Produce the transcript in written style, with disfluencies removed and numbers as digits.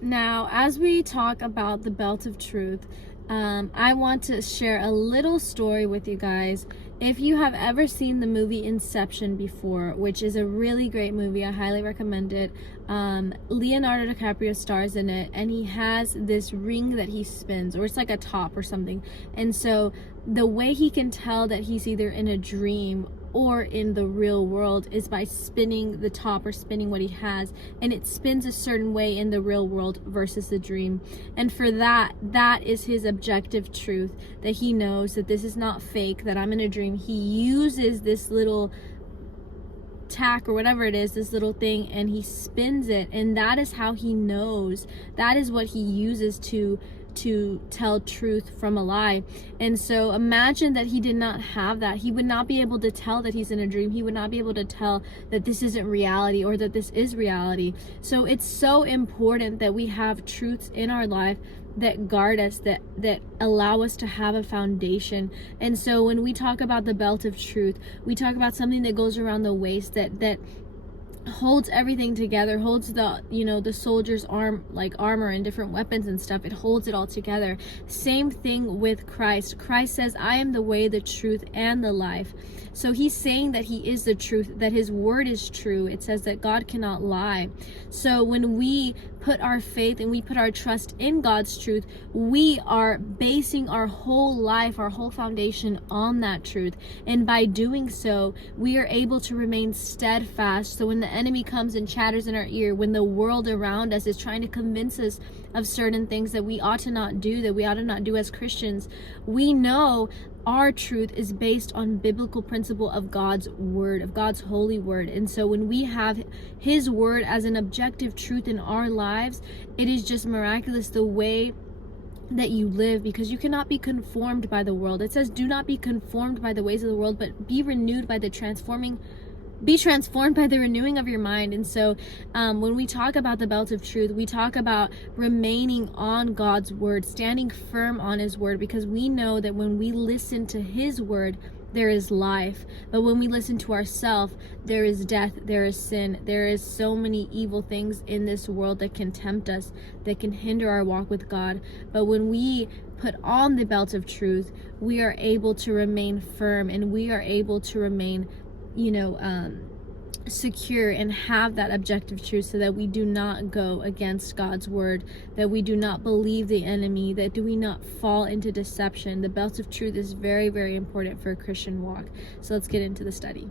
Now, as we talk about the belt of truth, I want to share a little story with you guys. If you have ever seen the movie Inception before, which is a really great movie, I highly recommend it. Leonardo DiCaprio stars in it, and he has this ring that he spins, or it's like a top or something. And so the way he can tell that he's either in a dream or in the real world is by spinning the top or spinning what he has, and it spins a certain way in the real world versus the dream. And for that is his objective truth, that he knows that this is not fake, that I'm in a dream. He uses this little tack or whatever it is, this little thing, and he spins it, and that is how he knows. That is what he uses to tell truth from a lie. And so imagine that he did not have that. He would not be able to tell that he's in a dream. He would not be able to tell that this isn't reality or that this is reality. So it's so important that we have truths in our life that guard us, that allow us to have a foundation. And so when we talk about the belt of truth, we talk about something that goes around the waist, that holds everything together, holds the soldier's armor and different weapons and stuff. It holds it all together. Same thing with Christ. Christ says, I am the way, the truth, and the life. So he's saying that he is the truth, that his word is true. It says that God cannot lie. So when we put our faith and we put our trust in God's truth, we are basing our whole life, our whole foundation on that truth. And by doing so, we are able to remain steadfast. So when the enemy comes and chatters in our ear, when the world around us is trying to convince us of certain things that we ought to not do, that we ought to not do as Christians, we know our truth is based on biblical principle of God's word, of God's holy word. And so when we have his word as an objective truth in our lives, it is just miraculous the way that you live, because you cannot be conformed by the world. It says, do not be conformed by the ways of the world, but be transformed by the renewing of your mind. And so when we talk about the belt of truth, we talk about remaining on God's word, standing firm on his word, because we know that when we listen to his word, there is life. But when we listen to ourselves, there is death, there is sin, there is so many evil things in this world that can tempt us, that can hinder our walk with God. But when we put on the belt of truth, we are able to remain firm, and we are able to remain secure and have that objective truth, so that we do not go against God's word, that we do not believe the enemy, that do we not fall into deception. The belt of truth is very, very important for a Christian walk. So let's get into the study.